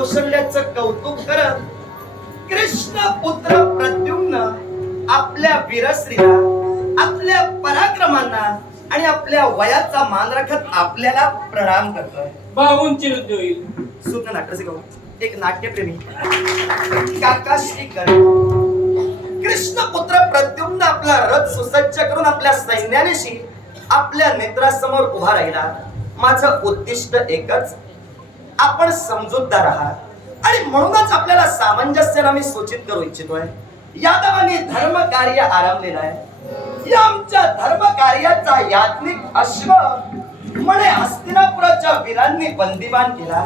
कौशल्याचं कौतुक करत कृष्ण पुत्र प्रद्युम्न आपल्या वीरश्रीला आपल्या पराक्रमांना आणि आपल्या वयाचा मान राखत आपल्याला प्रणाम करतोय. भाऊंची वृद्धी होईल सुद्धा नाट्यरसिक हो. एक नाट्यप्रेमी. काका श्रीकर. कृष्ण पुत्र प्रद्युम्न आपला रथ सुसज्ज करून आपल्या सैन्यानेशी आपल्या नेत्रासमोर उभा राहिला. माझं उद्दिष्ट एकच आपण समजूतदार आहात. आणि म्हणूनच आपल्याला सामंजस्याला मी सूचित करू इच्छितोय यादवानी धर्म कार्य आरंभलेलं आहे. या आमच्या धर्म कार्याचा याज्ञिक अश्व म्हणे हस्तिनापुराच्या वीरांनी बंदिवान केला.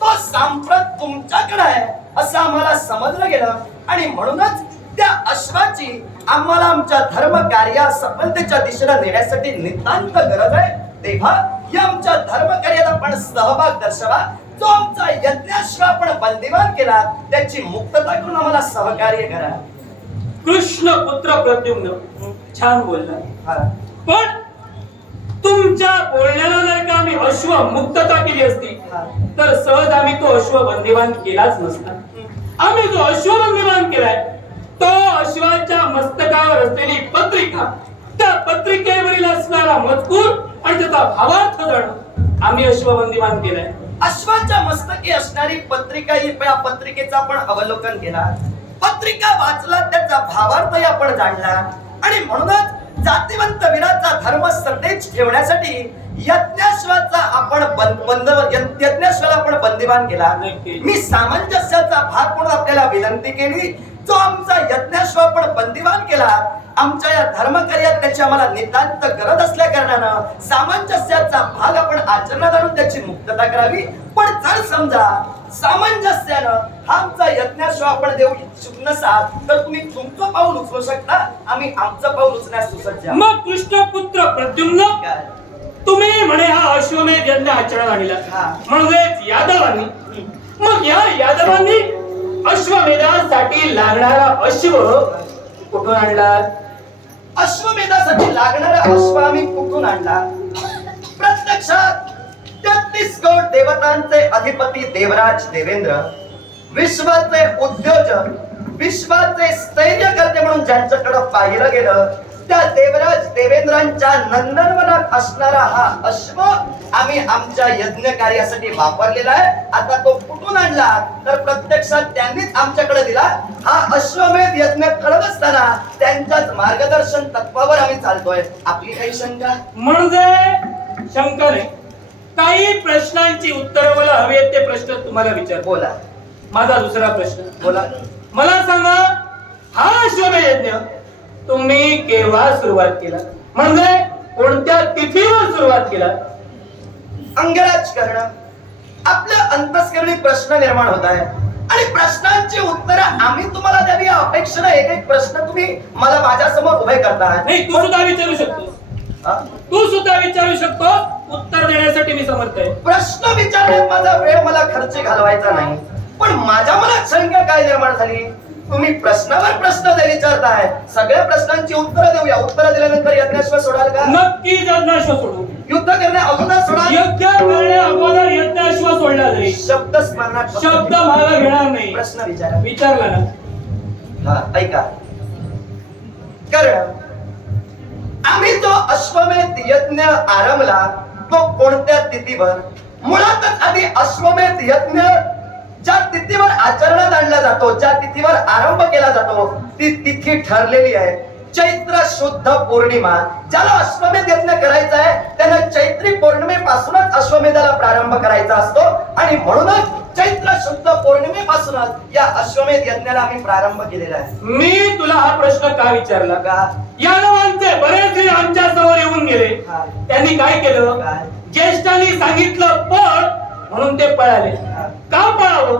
तो सांप्रत तुमच्याकडे आहे असं आम्हाला समजलं गेलं. आणि म्हणूनच त्या अश्वाची आम्हाला आमच्या धर्म कार्या सफलतेच्या दिशेला नेण्यासाठी नितांत गरज आहे. तेव्हा या आमच्या धर्म कार्यात आपण सहभाग दर्शवा. जो आमचा यज्ञाश्व आपण बंदिवान केला त्याची मुक्तता करून आम्हाला सहकार्य करा कृष्ण पुत्र प्रद्युम्न छान बोलला. पण तुमच्या बोलण्याला जर का आम्ही अश्व मुक्तता केली असती. तर सहज आम्ही तो अश्व बंदिवान केलाच नसता आम्ही जो अश्व बंदिवान केलाय तो अश्वाच्या मस्तकावर असलेली पत्रिका त्या पत्रिकेवरील असणारा मजकूर आणि त्याचा भावार्थ जाणून आम्ही अश्व बंदिवान केलाय अश्वाच्या मस्तकी असणारी पत्रिका ही या पत्रिकेचं आपण अवलोकन केला पत्रिका वाचला त्याचा भावार्थही आपण जाणला आणि म्हणूनच जातिवंत वीराचा धर्म सतेज ठेवण्यासाठी यज्ञाश्वाचा आपण बंद बंद यज्ञ- यज्ञाश्वाला आपण बंदिवान केला. मी सामंजस्याचा भाग म्हणून आपल्याला विनंती केली जो आमचा यज्ञाश्व आपण बंदिवान केला आमच्या या धर्मकार्यात त्याची आम्हाला नितांत गरज असल्या कारणानं सामंजस्याचा भाग आपण आचरणात आणून त्याची मुक्तता करावी पण जर समजा सामंजस्यानं हा आमचा यज्ञाश्व आपण देऊ इच्छुक नसाल तर तुम्ही तुमचं पाऊल उचलू शकता आम्ही आमचं पाऊल उचलण्यास सुसज्ज. मग कृष्ण पुत्र प्रद्युम्न काय? तुम्ही म्हणे हा अश्वमेध यज्ञ आचरणात आणला हा. म्हणजेच यादवांनी मग या यादवांनी अश्वमेधासाठी लागणारा अश्व कुठून आणला? अश्वमेधासाठी लागणारा अश्व आम्ही कुठून आणला? प्रत्यक्षात छत्तीसगड देवतांचे अधिपती देवराज देवेंद्र विश्वाचे उद्योजक विश्वाचे स्थैर्यकर्ते म्हणून ज्यांच्याकडे पाहिलं गेलं त्या देवराज देवेंद्रांच्या नंदनवनात असणारा हा अश्व आम्ही आमच्या यज्ञ कार्यासाठी वापरलेला आहे. आता तो कुठून आणला? तर प्रत्यक्षात त्यांनीच आमच्याकडे दिला. हा अश्वमेध यज्ञ करत असताना त्यांच्याच मार्गदर्शन तत्वावर आम्ही चालतोय. आपली काही शंका? म्हणजे शंका नाही काही प्रश्नांची उत्तरं मला हवी आहेत ते प्रश्न तुम्हाला विचार बोला. माझा दुसरा प्रश्न. बोला. मला सांगा हा अश्वमेध यज्ञ तुम्ही केव्हा सुरुवात केला? म्हणजे कोणत्या तिथीवर सुरुवात केला? अंगराज करणं आपल्या अंतस्करणी प्रश्न निर्माण होत आहे. आणि प्रश्नांची उत्तरं आम्ही तुम्हाला द्यावी या अपेक्षेनं एक एक प्रश्न तुम्ही मला माझ्यासमोर उभे करताय. नाही तू सुद्धा विचारू शकतो? तू सुद्धा विचारू शकतो उत्तर देण्यासाठी मी समर्थ आहे. प्रश्न विचारण्यात माझा वेळ मला खर्च घालवायचा नाही. पण माझ्या मनात शंका काय निर्माण झाली? तुम्ही प्रश्नावर प्रश्न जे विचारताय. सगळ्या प्रश्नांची उत्तरं देऊया. उत्तरं दिल्यानंतर यज्ञाश्व सोडाल का? नक्की यज्ञाश्व सोडू. युद्ध करण्या अगोदर सोडाल? यज्ञ करण्या अगोदर यज्ञाश्व सोडला जाईल. शब्द स्मरणात शब्द मागे घेणार नाही. प्रश्न विचारा. विचारला ना? हा ऐका. कारण आम्ही जो अश्वमेध यज्ञ आरंभला तो कोणत्या तिथीवर? मुळातच आधी अश्वमेध यज्ञ ज्या तिथीवर आचरणात आणला जातो ज्या तिथीवर आरंभ केला जातो ती तिथी ठरलेली आहे. चैत्र शुद्ध पौर्णिमा ज्याला अश्वमेध यज्ञ करायचा आहे त्यानं चैत्री पौर्णिमेपासूनच अश्वमेधाला प्रारंभ करायचा असतो. आणि म्हणूनच चैत्र शुद्ध पौर्णिमेपासूनच या अश्वमेध यज्ञाला आम्ही प्रारंभ केलेला आहे. मी तुला हा प्रश्न का विचारला का? यादवांचे बरेच जण आमच्यासमोर येऊन गेले. त्यांनी काय केलं? काय? ज्येष्ठांनी सांगितलं पळ म्हणून ते पळाले. का पळावं?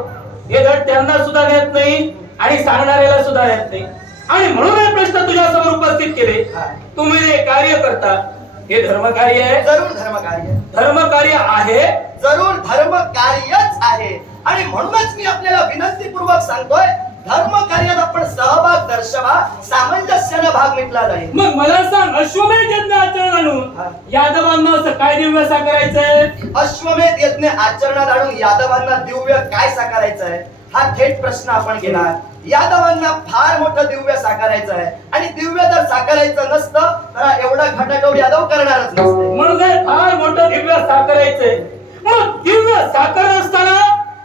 हे धड त्यांना सुद्धा देत नाही आणि सांगणाऱ्याला सुद्धा देत नाही. आणि म्हणून हे प्रश्न तुझ्या समोर उपस्थित केले. तुम्ही जे कार्य करता हे धर्म कार्य आहे? जरूर धर्म कार्य धर्म कार्य आहे? जरूर धर्म कार्यच आहे. आणि म्हणूनच मी आपल्याला विनंतीपूर्वक सांगतोय धर्म कार्यात आपण सहभाग दर्शवा सामंजस्यानं भाग मिटला जाईल मग मला सांग अश्वमेध यज्ञ आचरण आणून. यादवांना असं काय दिव्य साकारायचंय अश्वमेध यज्ञ आचरणात आणून यादवांना दिव्य काय साकारायचं आहे हा थेट प्रश्न आपण केला यादवांना फार मोठं दिव्य साकारायचं आहे आणि दिव्य जर साकारायचं नसतं तर एवढा घटाटोप यादव करणारच नसते. म्हणून फार मोठं दिव्य साकारायचंय. मग दिव्य साकार असताना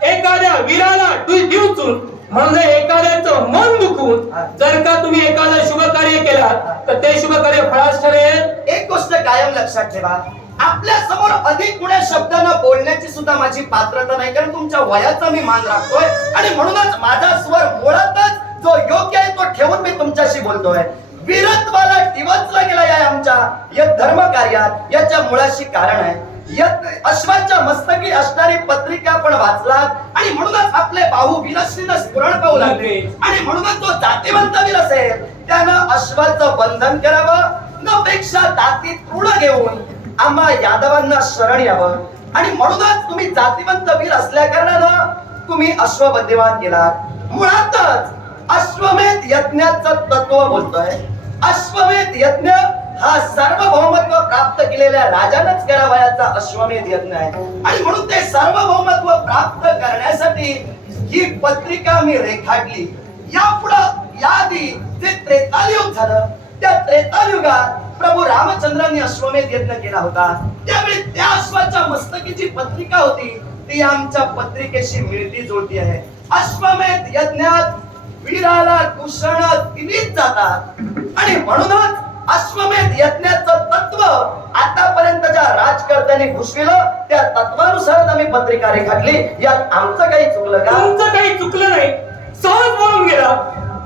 एखाद्या वीराला तू दिवचून म्हणजे एखाद्याचं मन दुखून जर का तुम्ही एखादं शुभ कार्य केला तर ते शुभ कार्य फळास ठरेल एक गोष्ट कायम लक्षात ठेवा. आपल्यासमोर अधिक कुण्या शब्दानं बोलण्याची सुद्धा माझी पात्रता नाही कारण तुमच्या वयाचा मी मान राखतोय. आणि म्हणूनच माझा स्वर मुळातच जो योग्य आहे तो ठेवून मी तुमच्याशी बोलतोय. वीरत्वाला टिवचला गेला या आमच्या या धर्म कार्यात याच्या मुळाशी कारण आहे. अश्वाच्या मस्तकी असणारी पत्रिका पण वाचला आणि म्हणूनच आपले बाहू वीरश्रीनं स्फुरण पाहू लागले. आणि म्हणूनच तो जातीवंत वीर असेल. त्यानं अश्वाचं बंधन करावं. न पेक्षा जाती पूर्ण घेऊन आम्हा यादवांना शरण यावं. आणि म्हणूनच तुम्ही जातीवंत वीर असल्या कारणानं तुम्ही अश्वबद्धिवान केला मुळातच अश्वमेध यज्ञाचं तत्व बोलतोय. अश्वमेध यज्ञ हा सार्वभौमत्व प्राप्त केलेल्या राजानच करावयाचा अश्वमेध यज्ञ आहे. आणि म्हणून ते सार्वभौमत्व प्राप्त करण्यासाठी ही पत्रिका मी रेखाटली. यापुढं याआधी जे त्रेतालयुग झालं त्या त्रेतायुगात प्रभू रामचंद्रांनी अश्वमेध यज्ञ केला होता. त्यावेळी त्या अश्वाच्या मस्तकीची पत्रिका होती ती आमच्या पत्रिकेशी मिळती जुळती आहे. अश्वमेध यज्ञात वीराला दूषण दिलीच जातात. आणि म्हणूनच अश्वमेध यज्ञाचं तत्व आतापर्यंत ज्या राजकर्त्यांनी घुसविलं त्या तत्वानुसारच आम्ही पत्रिका रेखाटली. यात आमचं काही चुकलं का? आमचं काही चुकलं नाही. सहज बोलून गेला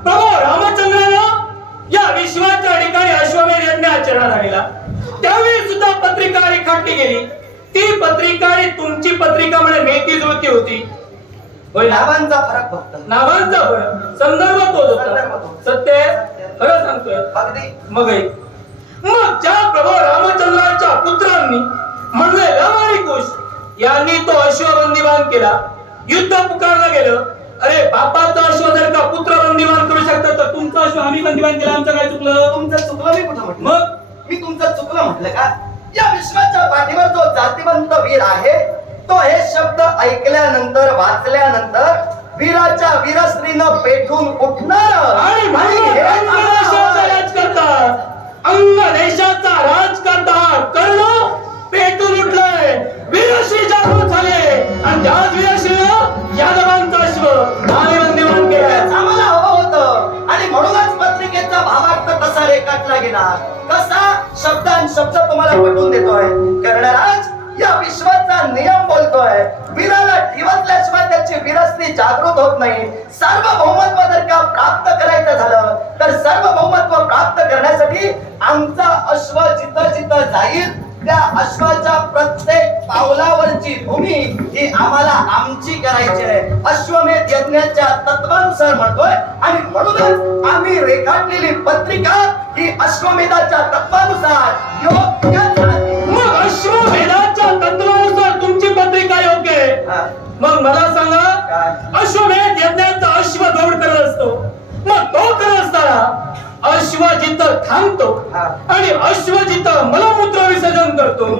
प्रभू रामचंद्रानं या विश्वाच्या ठिकाणी अश्वमेध यज्ञ आचरणात आणला. त्यावेळी सुद्धा पत्रिका रेखाटली गेली. ती पत्रिका आणि तुमची पत्रिका म्हणजे मेथी जुळती होती. होय? नावांचा फरक फक्त. नावांचा फरक. संदर्भ तोच संदर्भ होता. तोच. सत्य आहे? खरं सांगतोय. अगदी. मग ऐक. मग ज्या प्रभू रामचंद्राच्या पुत्रांनी म्हणजे राम आणि कुश यांनी तो अश्वबंदीवान केला. युद्ध पुकारलं गेलं. अरे बापाचा अश्व जर का पुत्र बंदीवान करू शकतात तर तुमचा अश्व आम्ही बंदीवान केला. आमचं काय चुकलं? तुमचं चुकलं मी कुठं म्हटलं? मग? मी तुमचं चुकलं म्हटलं का? या विश्वाच्या पाठीवर जो जातिवंत वीर आहे तो हे शब्द ऐकल्यानंतर वाचल्यानंतर वीराच्या वीरस्त्रीनं पेटून उठणार. आणि म्हणून अंग देशाचा राज करता अंग देशाचा राज करता कर्ण पेटून उठलंय. वीरश्री जागृत झाले. आणि त्याच वीरश्रीनं यादवांचा केलाय हेच आम्हाला हवं होतं. आणि म्हणूनच पत्रिकेचा भावार्थ कसा रेखाटला गेला? कसा शब्दान शब्द तुम्हाला पटवून देतोय? कर्णराज या विश्वाचा नियम करतोय. वीराला ठिवतल्याशिवाय त्याची विरस्ती जागृत होत नाही. सार्वभौमत्व जर का प्राप्त करायचं झालं तर सार्वभौमत्व प्राप्त करण्यासाठी आमचा अश्व जिथं जिथं जाईल त्या अश्वाच्या प्रत्येक पावलावरची भूमी ही आम्हाला आमची करायची आहे. अश्वमेध यज्ञाच्या तत्वानुसार म्हणतोय आणि म्हणूनच आम्ही रेखाटलेली पत्रिका ही अश्वमेधाच्या तत्वानुसार योग्य अश्वमेधाच्या तत्व तुमची पत्रिका योग्य आहे. मग मला सांगा? अश्वमेध यज्ञाचा अश्व दौड करत असतो. मग तो करत असताना अश्व जिथं थांबतो. आणि अश्व जिथं मलमूत्र विसर्जन करतो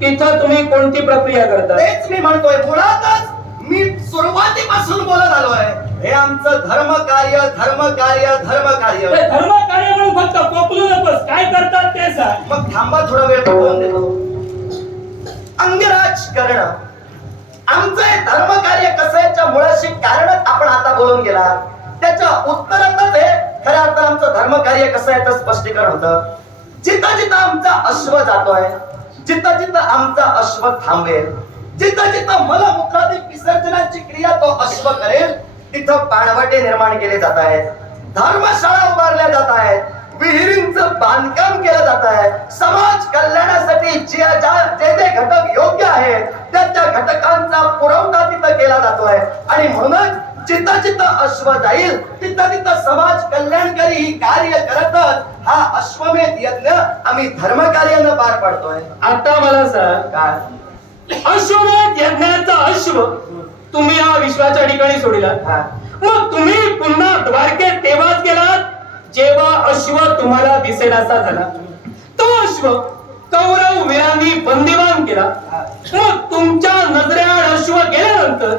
तिथं तुम्ही कोणती प्रक्रिया करता? तेच मी म्हणतोय मुळातच मी सुरुवातीपासून बोलत आलोय हे आमचं धर्म कार्य धर्म कार्य धर्म कार्य धर्म कार्य म्हणून फक्त कोपलू नकोस. काय करतात ते सांग. मग थांबा थोडा वेळ देतो. अंगराज करणं आमचं हे धर्म कार्य कसं मुळाशी कारणच आपण आता बोलून गेला त्याच्या उत्तरातच हे खऱ्या अर्थ आमचं धर्म कार्य कसं याचं स्पष्टीकरण होतं. जिथं जिथं आमचा अश्व जातोय जिथं जिथं आमचा अश्व थांबेल जिथं जिथं मलमूत्रादी विसर्जनाची क्रिया तो अश्व करेल तिथं पाणवटे निर्माण केले जात आहेत. धर्मशाळा उभारल्या जात आहेत. विहिरींचं बांधकाम केलं जात आहे. समाज कल्याणासाठी जे ज्या- जे जे घटक योग्य आहेत त्या त्या घटकांचा पुरवठा तिथं केला जातोय. आणि म्हणूनच जिथं जिथं अश्व जाईल तिथं तिथं समाज कल्याणकारी ही कार्य करतच हा अश्वमेध यज्ञ आम्ही धर्मकार्यानं पार पाडतोय. आता मला सांग. काय? अश्वमेध यज्ञाचा अश्व तुम्ही या विश्वाच्या ठिकाणी सोडिला. हा. मग तुम्ही पुन्हा द्वारकेत तेव्हाच गेलात? जेव्हा अश्व तुम्हाला दिसेनासा झाला तो अश्व कौरव वीरांनी बंदिवान केला. मग तुमच्या नजरेआड अश्व गेल्यानंतर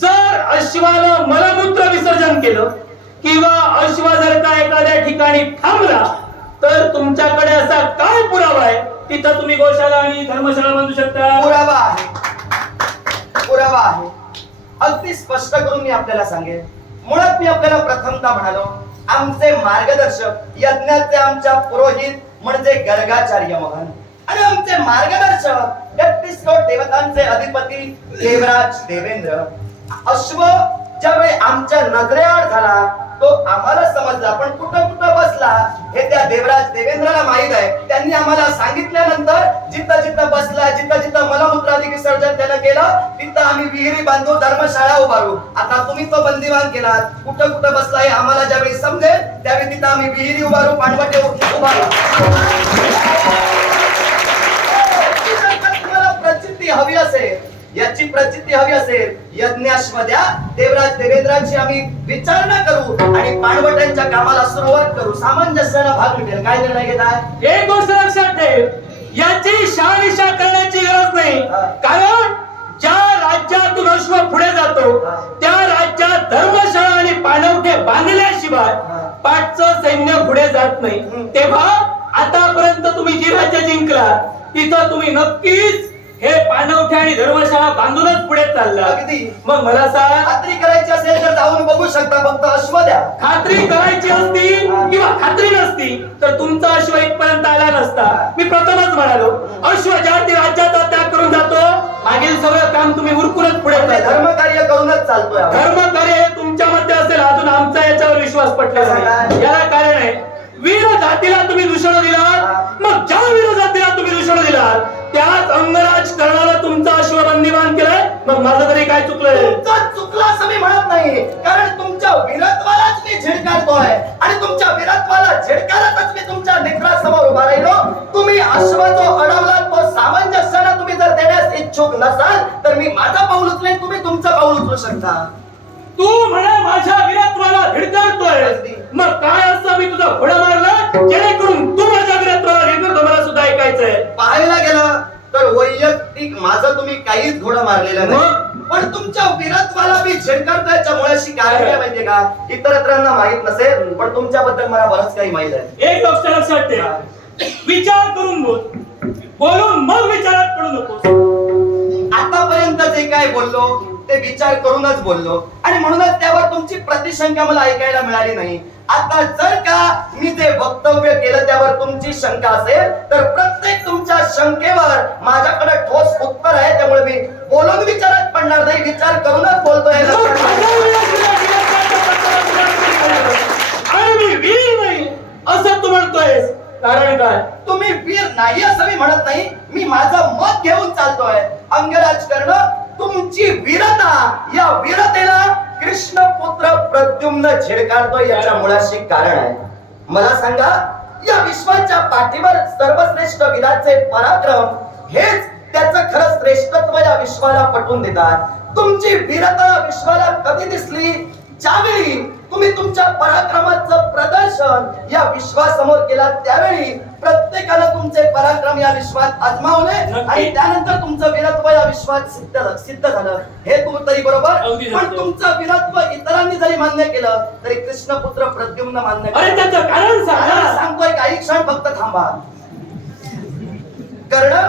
जर अश्वानं मलमूत्र विसर्जन केलं किंवा अश्व जर का एखाद्या ठिकाणी थांबला तर तुमच्याकडे असा काय पुरावा आहे? तिथं तुम्ही गोशाला आणि धर्मशाळा बांधू शकता. पुरावा आहे. पुरावा आहे. अगदी स्पष्ट करून मी आपल्याला सांगेन. मुळात मी आपल्याला प्रथमता म्हणालो आमचे मार्गदर्शक यज्ञाचे आमच्या पुरोहित म्हणजे गर्गाचार्य मोहन. आणि आमचे मार्गदर्शक तेहतीस देवतांचे अधिपती देवराज देवेंद्र. अश्व ज्यावेळी आमच्या नजरेआड झाला तो आम्हाला समजला. पण कुठं कुठं बसला हे त्या देवराज देवेंद्राला माहीत आहे. त्यांनी आम्हाला सांगितल्यानंतर जिथं जिथं बसला जिथं जिथं मलमूत्रादी विसर्जन त्यानं केलं तिथं आम्ही विहिरी बांधू धर्मशाळा उभारू आता तुम्ही तो बंदिवान केला कुठं कुठं बसला हे आम्हाला ज्यावेळी समजेल त्यावेळी तिथं आम्ही विहिरी उभारू पाणवटे उभारू तुम्हाला प्रचिती हवी असेल. याची प्रचिती हवी असेल यज्ञाश्वद्या देवराज देवेंद्रांची आम्ही विचारणा करू आणि पाणवट्यांच्या कामाला सुरुवात करू सामंजस्यानं भाग मिळेल काय निर्णय घेत आहे एक गोष्ट लक्षात ठेव याची शहानिशा करण्याची गरज नाही. कारण ज्या राज्यातून अश्व पुढे जातो. त्या राज्यात धर्मशाळा आणि पाणवठे बांधल्याशिवाय. पाठचं सैन्य पुढे जात नाही. तेव्हा आतापर्यंत तुम्ही जी राज्य जिंकला तिथं तुम्ही नक्कीच हे पाणवठे आणि धर्मशाळा बांधूनच पुढे चालला अगदी. मग मला सांग खात्री करायची असेल तर जाऊन बघू शकता फक्त अश्व द्या. खात्री करायची असती किंवा खात्री नसती तर तुमचा अश्व इथपर्यंत आला नसता. मी प्रथमच म्हणालो अश्व ज्या ती राज्याचा त्याग करून जातो. मागील सगळं काम तुम्ही उरकूनच पुढे म्हणजे धर्म कार्य करूनच चालतोय आपण. धर्म कार्य हे तुमच्यामध्ये असेल अजून आमचा याच्यावर विश्वास पटलेला नाही. याला वीर जातीला तुम्ही दूषण दिलात. मग ज्या वीर जातीला तुम्ही दूषण दिलात त्याच अंगराज करणारा तुमचा अश्व बंदिवान केलाय. मग माझं तरी काय चुकलंय? चुकलं असं मी म्हणत नाही. कारण तुमच्या वीरत्वालाच मी झिडकारतोय आणि तुमच्या वीरत्वाला झिडकारतच मी तुमच्या नेत्रासमोर उभा राहिलो. तुम्ही अश्व जो अडवला तो सामंजस्यानं तुम्ही जर देण्यास इच्छुक नसाल तर मी माझा पाऊल उचलेन तुम्ही तुमचं पाऊल उचलू शकता. तू म्हणे माझ्या वीरत्वाला धिडकारतोय. मग काय असं मी तुझा घोडा मारला? जेणेकरून तू माझ्या वीरत्वाला धिडकारतो मला सुद्धा ऐकायचंय. पाहायला गेलं तर वैयक्तिक माझं तुम्ही काहीच घोडा मारलेला नाही. पण तुमच्या वीरत्वाला मी झिडकारतोय मुळाशी कारण काय माहितीये का? इतरत्रांना माहीत नसेल पण तुमच्याबद्दल मला बरंच काही माहीत आहे. एक गोष्ट लक्षात ठेव. विचार करून बोल. बोलून मग विचारात पडू नको आतापर्यंत जे काय बोललो ते विचार करूनच बोललो. आणि म्हणूनच त्यावर तुमची प्रतिशंका मला ऐकायला मिळाली नाही. आता जर का मी जे वक्तव्य केलं त्यावर तुमची शंका असेल तर प्रत्येक तुमच्या शंकेवर माझ्याकडे ठोस उत्तर आहे. त्यामुळे मी बोलून विचारात पडणार नाही. विचार करूनच बोलतोय असं तू म्हणतोयस. कारण काय? तुम्ही वीर नाही असं मी म्हणत नाही. मी माझं मत घेऊन चालतोय. अंगराज करणं तुमची वीरता या वीरतेला कृष्ण पुत्र प्रद्युम्न झिडकारतोय याच्या मुळाशी कारण आहे. मला सांगा या विश्वाच्या पाठीवर सर्वश्रेष्ठ वीराचे पराक्रम हेच त्याचं खरं श्रेष्ठत्व या विश्वाला पटवून देतात. तुमची वीरता विश्वाला कधी दिसली? ज्यावेळी तुम्ही तुमच्या पराक्रम प्रदर्शन या विश्वासमोर केला त्यावेळी प्रत्येकानं तुमचे पराक्रम या विश्वात आजमावले. आणि त्यानंतर तुमचं वीरत्व या विश्वात सिद्ध सिद्ध झालं हे तरी बरोबर पण. तुमचं वीरत्व इतरांनी जरी मान्य केलं तरी कृष्णपुत्र प्रद्युम्न मान्य कारण. सांगतोय काही क्षण फक्त थांबा कर्ण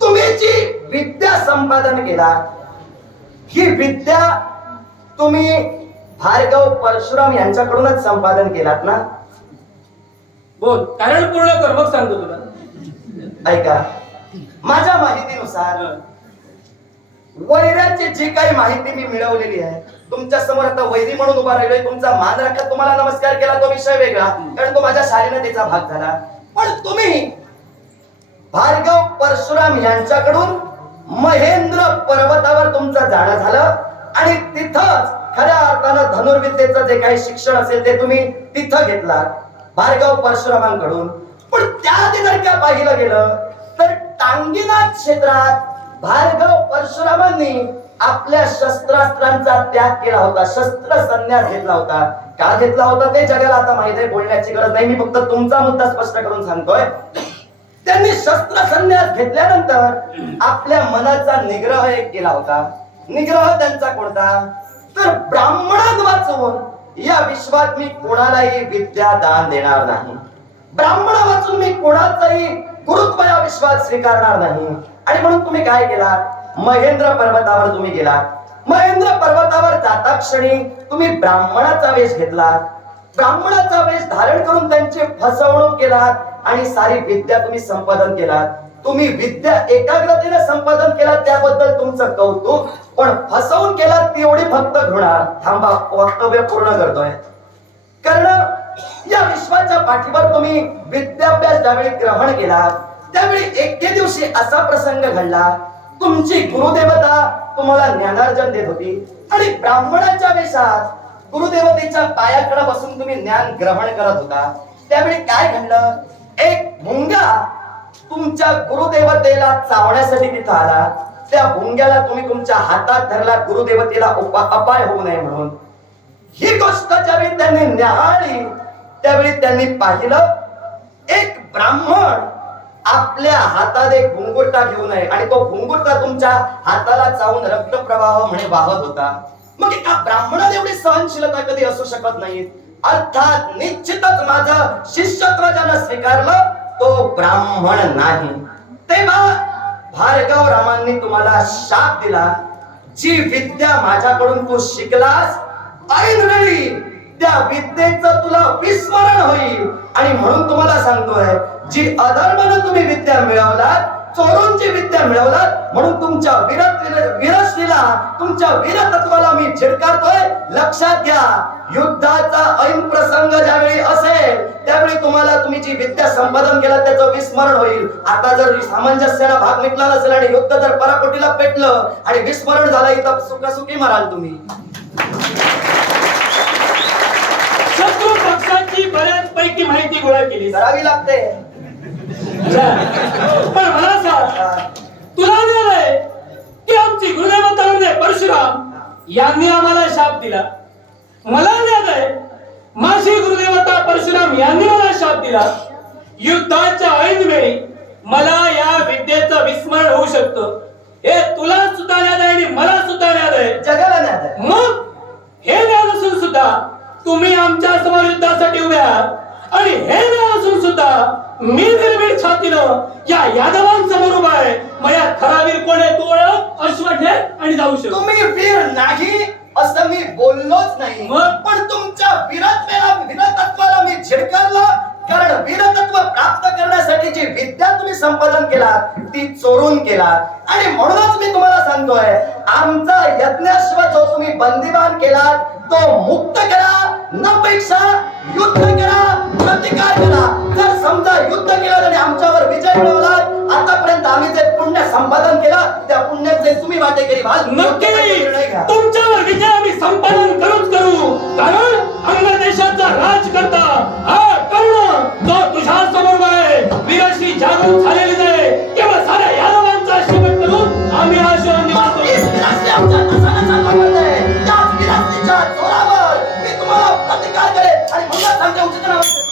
तुम्ही जी विद्या संपादन केला ही विद्या तुम्ही भार्गव परशुराम यांच्याकडूनच संपादन केलात ना? बोल कारण पूर्ण कर मग सांगतो तुला. ऐका माझ्या माहितीनुसार वैराची जी काही माहिती मी मिळवलेली आहे तुमच्यासमोर आता वैरी म्हणून उभा राहिलोय तुमचा मान राखत तुम्हाला नमस्कार केला तो विषय वेगळा कारण तो माझ्या शालीनतेचा भाग झाला. पण तुम्ही भार्गव परशुराम यांच्याकडून महेंद्र पर्वतावर तुमचं जाणं झालं आणि तिथंच खऱ्या अर्थानं धनुर्विद्येचं जे काही शिक्षण असेल ते तुम्ही तिथं घेतलात भार्गव परशुरामांकडून. पण त्याआधी जर का पाहिलं गेलं तर टांगिनाथ क्षेत्रात भार्गव परशुरामांनी आपल्या शस्त्रास्त्रांचा त्याग केला होता शस्त्र संन्यास घेतला होता. का घेतला होता ते जगाला आता माहीत आहे बोलण्याची गरज नाही. मी फक्त तुमचा मुद्दा स्पष्ट करून सांगतोय. त्यांनी शस्त्र संन्यास घेतल्यानंतर आपल्या मनाचा निग्रह एक केला होता. निग्रह त्यांचा कोणता? तर ब्राह्मणात वाचून या विश्वात मी कोणालाही विद्या दान देणार नाही. ब्राह्मण वाचून मी कोणाचाही गुरुत्व या विश्वात स्वीकारणार नाही. आणि म्हणून तुम्ही काय केला? महेंद्र पर्वतावर तुम्ही गेला. महेंद्र पर्वतावर जाता क्षणी तुम्ही ब्राह्मणाचा वेश घेतला. ब्राह्मणाचा वेश धारण करून त्यांची फसवणूक केलात आणि सारी विद्या तुम्ही संपादन केलात. तुम्ही विद्या एकाग्रतेने संपादन केला त्याबद्दल तुमचं कौतुक पण फसवून केलात तेवढी फक्त घृणा. थांबा वक्तव्य पूर्ण करतोय. कारण या विश्वाच्या पाठीवर तुम्ही विद्याभ्यास ज्यावेळी ग्रहण केला त्यावेळी एके दिवशी असा प्रसंग घडला. तुमची गुरुदेवता तुम्हाला ज्ञानार्जन देत होती आणि ब्राह्मणाच्या वेशात गुरुदेवतेच्या पायाकडे बसून तुम्ही ज्ञान ग्रहण करत होता. त्यावेळी काय घडलं? एक भुंगा तुमच्या गुरुदेवतेला चावण्यासाठी तिथं आला. त्या भुंग्याला तुम्ही तुमच्या हातात धरला गुरुदेवतेला उपा- अपाय होऊ नये म्हणून. ही गोष्ट ज्यावेळी त्यांनी न्याहाळली त्यावेळी त्यांनी पाहिलं एक ब्राह्मण आपल्या हातात एक घुंगुरटा घेऊ नये आणि तो घुंगुरटा तुमच्या हाताला चावून रक्तप्रवाह म्हणे वाहत होता. मग एका ब्राह्मणाला एवढी सहनशीलता कधी असू शकत नाही. अर्थात निश्चितच माझं शिष्यत्व ज्यानं स्वीकारलं तो ब्राह्मण नाही. तेव्हा भार्गव रामांनी तुम्हाला शाप दिला. जी विद्या माझ्याकडून तू शिकलास ऐनवेळी त्या विद्येचं तुला विस्मरण होईल. आणि म्हणून तुम्हाला सांगतोय जी अधर्मानं तुम्ही विद्या मिळवलात चोरून जी विद्या मिळवलात म्हणून तुमच्या वीरत वीरश्रीला तुमच्या वीरतत्वाला मी झिडकारतोय. लक्षात घ्या युद्धाचा ऐन प्रसंग ज्यावेळी असेल त्यावेळी तुम्हाला तुम्ही जी विद्या संपादन केला त्याचं विस्मरण होईल. आता जर सामंजस्याला भाग निघला नसेल आणि युद्ध जर पराकोटीला पेटलं आणि विस्मरण झालं इथं सुखासुखी माराल तुम्ही. शत्रू पक्षाची बऱ्याचपैकी माहिती गोळा केली करावी लागते. पण मला सांग तुला मिळालंय की आमची गुरुदेवता म्हणजे परशुराम यांनी आम्हाला शाप दिला. मला मिळालंय माझी गुरुदेवता परशुराम यांनी मला शाप दिला. युद्धाच्या ऐन वेळी मला या विद्येचं विस्मरण होऊ शकतं. हे तुला सुद्धा ज्ञान आहे आणि मला सुद्धा ज्ञान आहे. जगाला ज्ञात आहे. मग हे ज्ञान असून सुद्धा तुम्ही आमच्यासमोर युद्धासाठी उभे आहात. आणि हे ज्ञान असून सुद्धा मी निर्भीड छातीनं या यादवांसमोर उभा आहे. मग या खरा वीर कोण आहे तो ओळख अश्व आणि जाऊ शकतो. तुम्ही वीर नाही असं मी बोललोच नाही. मग? पण तुमच्या वीरत्वाला वीरतत्वाला मी झिडकारलं. कारण वीरतत्व प्राप्त करण्यासाठी जी विद्या तुम्ही संपादन केलात ती चोरून केलात. आणि म्हणूनच मी तुम्हाला सांगतोय आमचा यज्ञाश्व जो तुम्ही बंदिवान केलात तो मुक्त करा न पेक्षा युद्ध करा प्रतिकार करा. समजा युद्ध केलं आणि आमच्यावर विजय मिळवला. आतापर्यंत आम्ही जे पुण्य संपादन केलं त्या पुण्याचे तुम्ही वाटेकरी व्हाल नक्की. तुमच्यावर विजय आम्ही संपादन करूच करू. कारण अंग देशाचा राज करता हा कर्ण जो तुझ्या समोर आहे. वीराशी जागृत झालेली आहे केवळ साऱ्या यादवांचा शेवट करून आम्ही हा शहर निवास जोरावर मी तुम्हाला प्रतिकार करेन आणि म्हणूनच सांगते उचित